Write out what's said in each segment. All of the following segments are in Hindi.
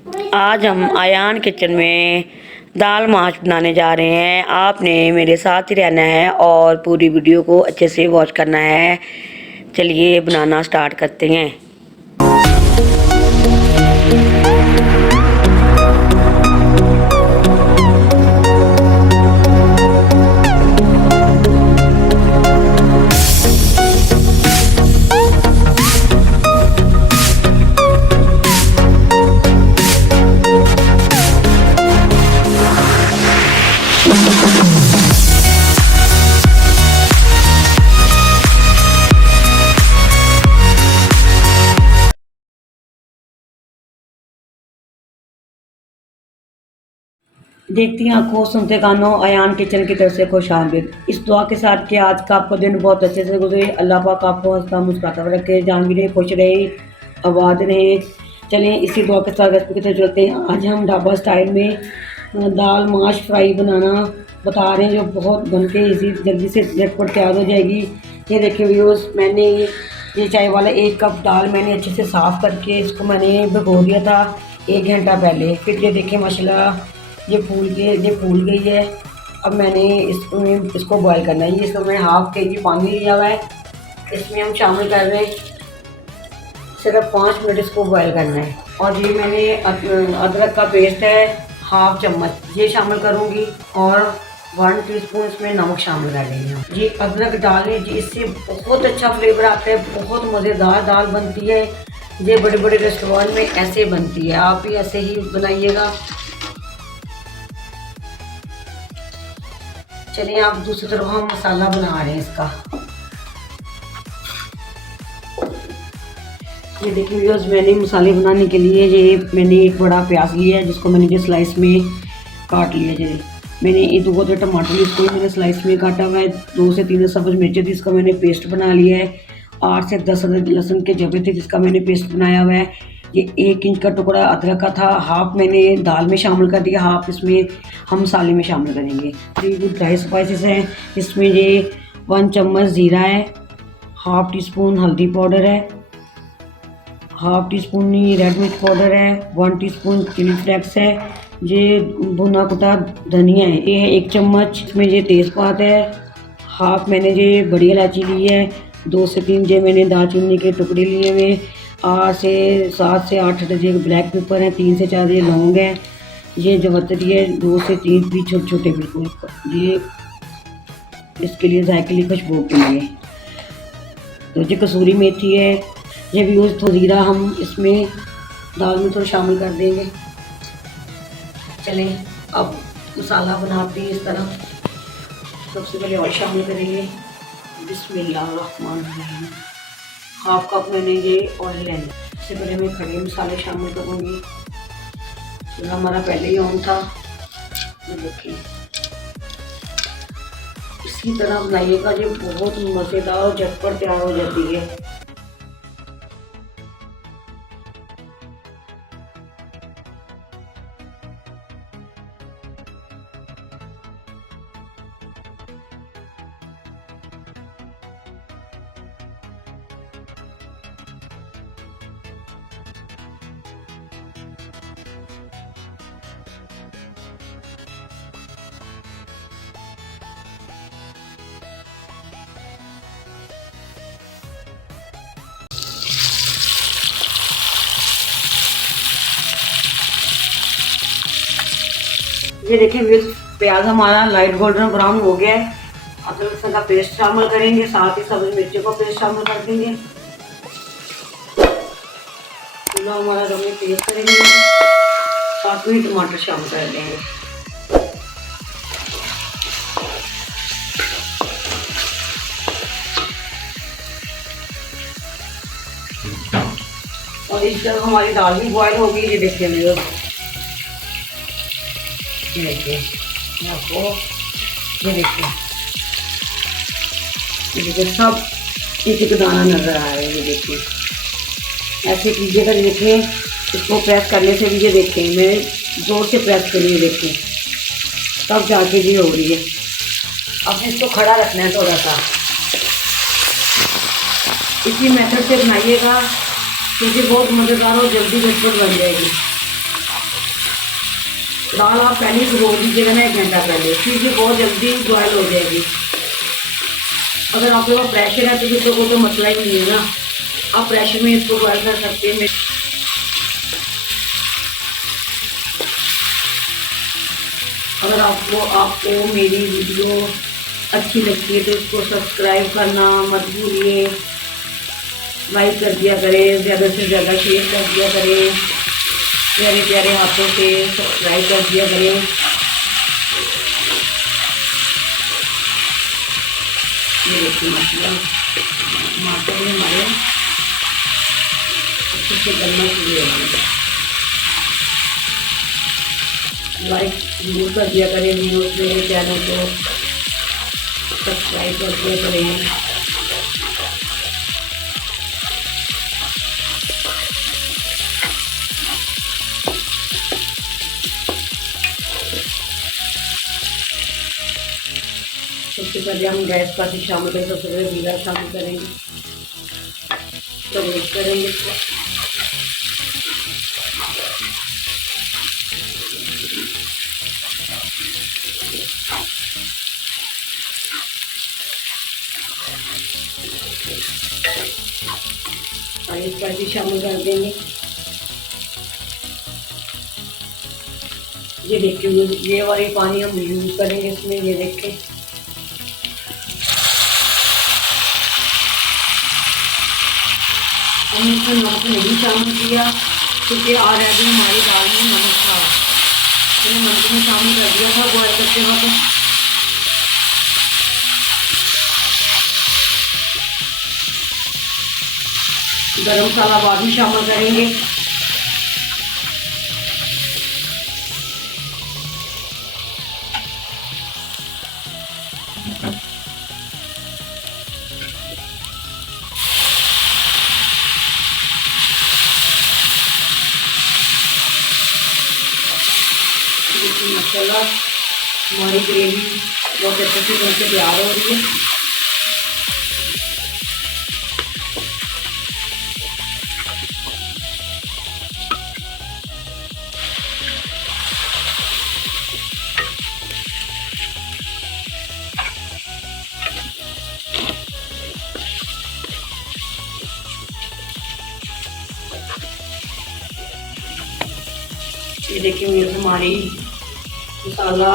आज हम आयान किचन में दाल माश बनाने जा रहे हैं। आपने मेरे साथ ही रहना है और पूरी वीडियो को अच्छे से वॉच करना है। चलिए बनाना स्टार्ट करते हैं। देखती आंखों सुनते कानों आयान किचन की तरफ से खुशामदीद। इस दुआ के साथ कि आज का आपका दिन बहुत अच्छे से गुजरे। अल्लाह पाक आपको हंसता मुस्कुराता रखे, जान भी रहे, खुश रहे, आबाद रहे। चलें इसी दुआ के साथ रेसिपी की तरफ चलते हैं। आज हम ढाबा स्टाइल में दाल माश फ्राई बनाना बता रहे हैं, जो बहुत बन के इजी जल्दी से झटपट तैयार हो जाएगी। ये देखिए व्यूअर्स, मैंने ये चाय वाला 1 कप दाल मैंने अच्छे से साफ़ करके इसको मैंने भिगो दिया था 1 घंटा पहले। फिर ये देखिए माशाल्लाह ये फूल गई है। अब मैंने इसको बॉईल करना है। ये इसको मैंने ½ kg पानी लिया हुआ है, इसमें हम शामिल कर रहे हैं। सिर्फ 5 मिनट इसको बॉईल करना है। और ये मैंने अदरक का पेस्ट है ½ चम्मच, ये शामिल करूँगी। और 1 टीस्पून इसमें नमक शामिल कर लेंगे। ये अदरक डालें जी, इससे बहुत अच्छा फ्लेवर आता है, बहुत मज़ेदार दाल बनती है। ये बड़े बड़े रेस्टोरेंट में ऐसे बनती है, आप भी ऐसे ही बनाइएगा। चलिए आप दूसरी तरफ हम मसाला बना रहे हैं इसका। ये देखिए व्यूअर्स, मैंने मसाले बनाने के लिए ये मैंने 1 बड़ा प्याज लिया है, जिसको मैंने जो स्लाइस में काट लिया है। मैंने 2 टमाटर लिए, इसको मैंने स्लाइस में काटा हुआ है। 2 से 3 सब्ज़ मिर्चें थी, इसका मैंने पेस्ट बना लिया है। 8 से 10 लहसुन के जबे थे, जिसका मैंने पेस्ट बनाया हुआ है। ये 1 इंच का टुकड़ा अदरक का था, ½ मैंने दाल में शामिल कर दिया, ½ इसमें हम मसाले में शामिल करेंगे। 3 ड्राई स्पाइसेस हैं, इसमें ये 1 चम्मच ज़ीरा है, ½ टीस्पून हल्दी पाउडर है, ½ टीस्पून ये रेड मिर्च पाउडर है, 1 टीस्पून चिली फ्लेक्स है, ये भुना कुटा धनिया है, ये है 1 चम्मच। इसमें ये तेज़पात है, ½ मैंने ये बड़ी इलायची ली है, 2 से 3 ये मैंने दालचीनी के टुकड़े लिए हुए, 7 से 8 ये ब्लैक पेपर है, 3 से 4 ये लौंग है, ये जवतरी है, 2 से 3 भी छोटे छोटे बिल्कुल, ये इसके लिए जायके के लिए, खुशबू के लिए। तो ये कसूरी मेथी है, ये भी यूज़ तो ज़ीरा हम इसमें दाल में थोड़ा शामिल कर देंगे। चलें अब मसाला बनाते हैं इस तरह। सबसे पहले ऑयल शामिल करेंगे, बिस्मिल्लाहिर्रहमानिर्रहीम। ½ कप मैंने ये ऑयल ले लिया। इससे पहले मैं खड़े मसाले शामिल करूँगी। चूल्हा हमारा पहले ही ऑन था। देखिए इसी तरह बनाइएगा, ये बहुत मज़ेदार और झटपट तैयार हो जाती है। ये देखिए प्याज हमारा लाइट गोल्डन ब्राउन हो गया है। अदरक लहसुन का पेस्ट शामिल करेंगे, साथ ही सब्ज़ मिर्चों का पेस्ट शामिल कर देंगे। हमारा रंग तेज करेंगे, साथ में टमाटर शामिल कर देंगे। और इस तरह हमारी दाल भी बॉयल हो गई। ये देखिए आपको ये देखिए सब एक दाना नजर आ रहा है। ये देखिए ऐसे कीजिएगा। देखिए इसको प्रेस करने से भी ये देखिए मैं जोर से प्रेस करिए, देखिए तब जाके ये हो रही है। अब इसको खड़ा रखना है थोड़ा सा। इसी मेथड से बनाइएगा क्योंकि बहुत मज़ेदार और जल्दी झटपट बन जाएगी। दाल आप पहले ही भिगो दीजिएगा ना 1 घंटा पहले, फिर ये बहुत जल्दी बॉयल हो जाएगी। अगर आपके पास प्रेशर है तो फिर तो कोई तो मसला ही नहीं है ना, आप प्रेशर में इसको बॉयल कर सकते हैं। अगर आपको मेरी वीडियो अच्छी लगती है तो इसको सब्सक्राइब करना मत भूलिए, लाइक कर दिया करें, ज़्यादा से ज़्यादा शेयर कर दिया करें, प्यारे प्यारे हाथों से सब्सक्राइब कर दिया करें। ये देखिए माशाल्लाह टमाटर में हमारे अच्छे से गलना शुरू हो गया। लाइक जरूर कर दिया करें, वीडियोस मेरे चैनल को सब्सक्राइब कर दिया करें। सबसे पहले हम गैस का शामिल करेंगे, सबसे पहले जीरा शामिल करेंगे, तो मिक्स करेंगे इसको। और इसका भी शामिल कर देंगे। ये देखिए ये वाली पानी हम यूज करेंगे इसमें, ये देखिए हमने इसमें नमक नहीं शामिल किया क्योंकि ऑलरेडी हमारी दाल में नमक था, मैंने नमक में शामिल कर दिया था बॉयल करते वक्त। गरम मसाला बाद में शामिल करेंगे। माशाल्लाह हमारी ग्रेवी बहुत अच्छे से बनके तैयार हो रही है। ये देखिए हमारी मसाला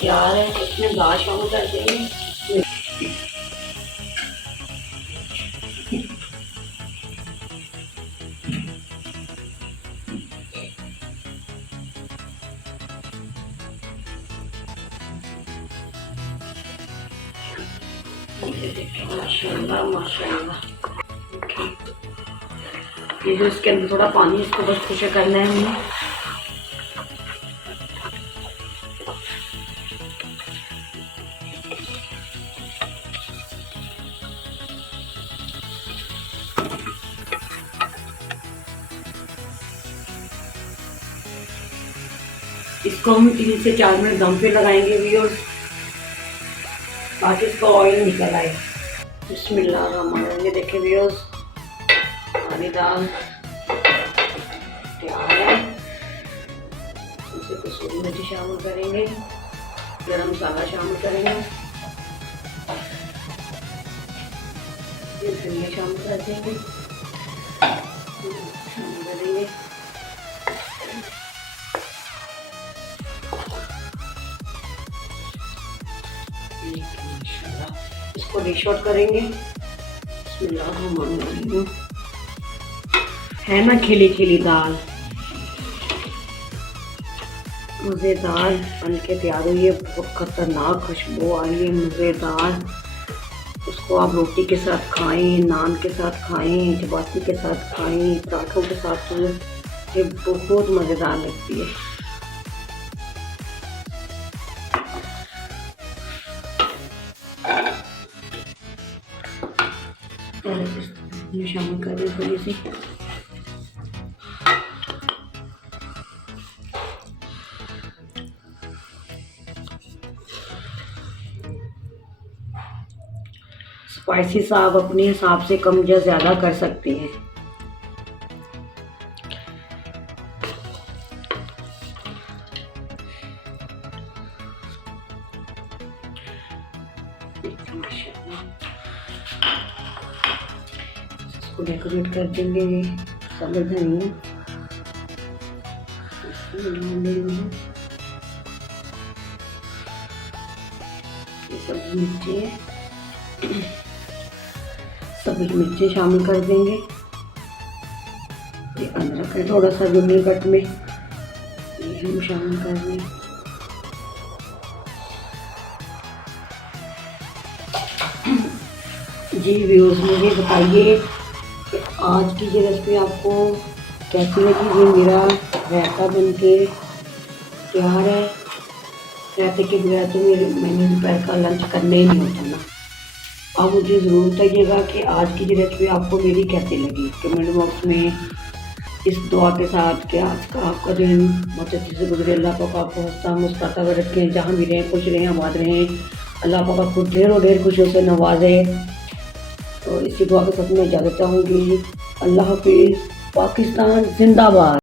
तैयार है, इसमें दाल शामिल कर देंगे। माशाल्लाह माशाल्लाह, ये जो इसके अंदर थोड़ा पानी, इसको बस खुशक करना है हमें। इसको हम 3 से 4 मिनट दम पे लगाएंगे व्यूअर्स, ताकि इसका ऑयल निकल आए। बिस्मिल्लाह, ये देखिए व्यूअर्स हमारी दाल तैयार है। इसे कसूरी मेथी शामिल करेंगे, गरम मसाला शामिल करेंगे, धनिया शामिल कर देंगे, शामिल करेंगे। इसको डिश आउट करेंगे। है ना खिली खिली दाल, मज़ेदार बन के तैयार हुई है। बहुत खतरनाक खुशबू आ रही है, मज़ेदार। उसको आप रोटी के साथ खाएं, नान के साथ खाएं, चपाती के साथ खाएं, पराठों के साथ, ये बहुत मज़ेदार लगती है। शामिल कर दें थोड़ी सी। स्पाइसेस आप अपने हिसाब से कम या ज़्यादा कर सकते हैं। इसको डेकोरेट कर देंगे सब्ज़ धनिया इसमें डाल देंगे। ये सब्ज़ मिर्ची शामिल कर देंगे। ये अदरक है थोड़ा सा जूनी कट में, ये हम शामिल कर दें। जी व्यूअर्स मुझे बताइए कि आज की ये रेसिपी आपको कैसी लगी। ये मेरा रायता बन के तैयार है। रायते के बगैर तो मैंने दोपहर का लंच करना ही नहीं होता ना। आप मुझे ज़रूर बताइएगा कि आज की ये रेसिपी आपको मेरी कैसी लगी। कमेंट बॉक्स में इस दुआ के साथ कि आज का आपका दिन बहुत अच्छे से गुजरे। अल्लाह पाक आपको हंसता मुस्कुराता हुआ रखें, जहाँ भी रहें खुश रहें आबाद रहें। अल्लाह पाक आपको ढेरों ढेर खुशियों से नवाजे। तो इसी दुआ के साथ मैं इजाज़त चाहूँगी। अल्लाह हाफिज़। पाकिस्तान जिंदाबाद।